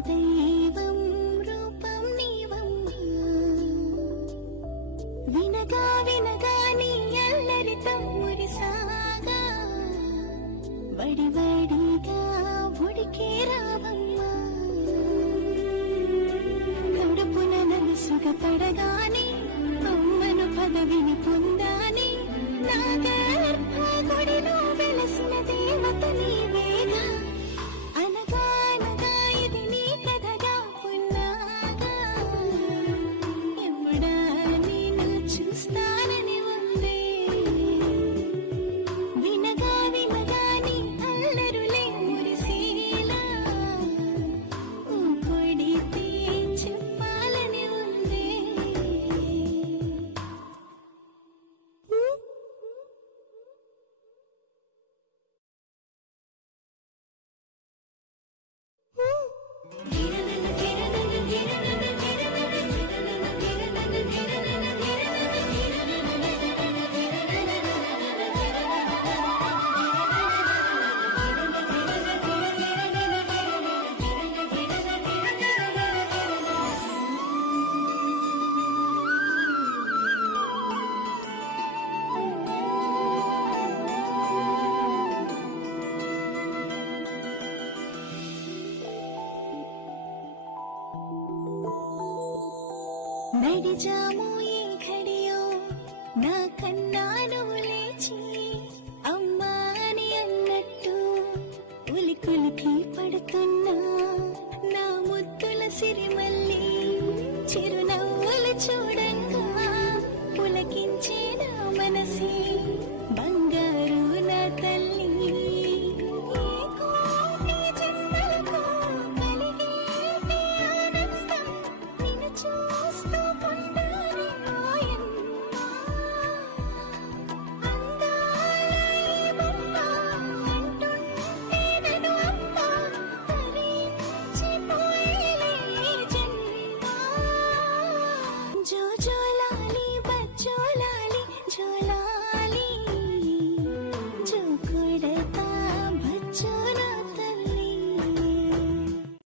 దైవం రూపం నీవమ్మా వినగా వినగా నీ అల్లరితో మురిసాగా వడివడిగా ఉడికే రావమ్మా కడుపున నలుసుగ పడగానే అమ్మను పదవిని పొందాని నా గర్భ గుడిలో వెలసిన దేవత నీవేగా అనగా అనగా ఇది నీ కథగా ఉన్నాగా ఎప్పుడా నేను చూస్తానని ఉందే వినగా వినగా నీ అల్లరులే మురిసేలా కొడితే చెప్పాలని ఉందే నడిజాము